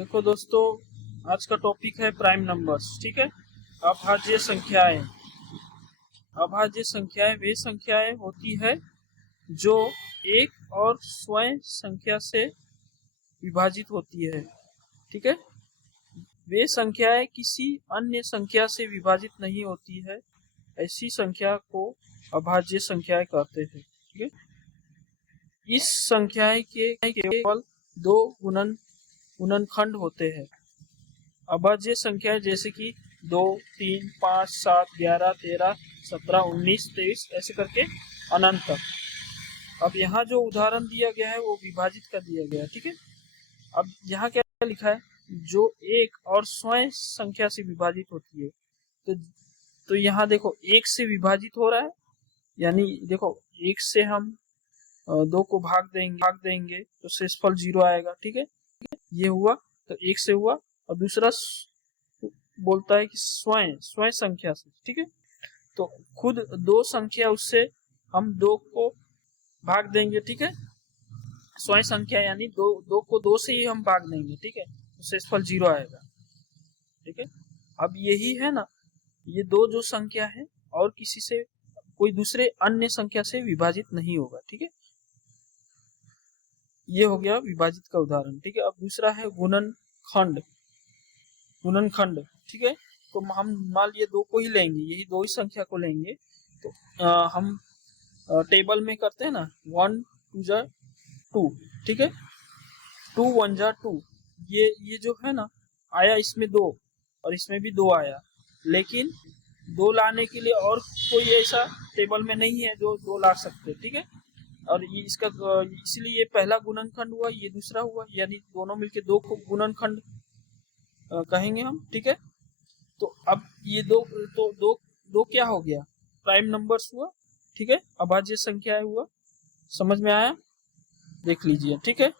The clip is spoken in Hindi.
देखो दोस्तों, आज का टॉपिक है प्राइम नंबर्स। ठीक है। अभाज्य संख्याएं। अभाज्य संख्याएं वे संख्याएं होती है जो एक और स्वयं संख्या से विभाजित होती है। ठीक है। वे संख्याएं किसी अन्य संख्या से विभाजित नहीं होती है, ऐसी संख्या को अभाज्य संख्याएं कहते हैं। ठीक है। इस संख्याएं के केवल दो गुणनखंड होते हैं। अभाज्य संख्याएं जैसे कि 2, 3, 5, 7, 11, 13, 17, 19, 23 ऐसे करके अनंत तक। अब यहाँ जो उदाहरण दिया गया है वो विभाजित कर दिया गया है। ठीक है। अब यहाँ क्या लिखा है, जो एक और स्वयं संख्या से विभाजित होती है। तो यहाँ देखो, एक से विभाजित हो रहा है, यानी देखो एक से हम 2 को भाग देंगे तो शेषफल 0 आएगा। ठीक है। ये हुआ, तो एक से हुआ। और दूसरा बोलता है कि स्वयं संख्या से। ठीक है। तो खुद दो संख्या, उससे हम 2 को भाग देंगे। ठीक है। स्वयं संख्या यानी दो को 2 से ही हम भाग देंगे। ठीक है। तो शेषफल 0 आएगा। ठीक है। अब यही है ना, ये दो जो संख्या है और किसी से, कोई दूसरे अन्य संख्या से विभाजित नहीं होगा। ठीक है। ये हो गया विभाजित का उदाहरण। ठीक है। अब दूसरा है गुणनखंड। ठीक है। तो हम मान लिए 2 को ही लेंगे, यही दो ही संख्या को लेंगे। तो हम टेबल में करते हैं ना, 1 2 जा 2। ठीक है। 2 1 जा 2। ये जो है ना, आया इसमें 2 और इसमें भी 2 आया, लेकिन 2 लाने के लिए और कोई ऐसा टेबल में नहीं है जो 2 ला सकते। ठीक है। और ये इसका इसलिए ये पहला गुणनखंड हुआ, ये दूसरा हुआ, यानी दोनों मिलके 2 को गुणनखंड कहेंगे हम। ठीक है। तो अब ये दो क्या हो गया, प्राइम नंबर्स हुआ। ठीक है। अभाज्य संख्याएं हुआ। समझ में आया? देख लीजिए। ठीक है।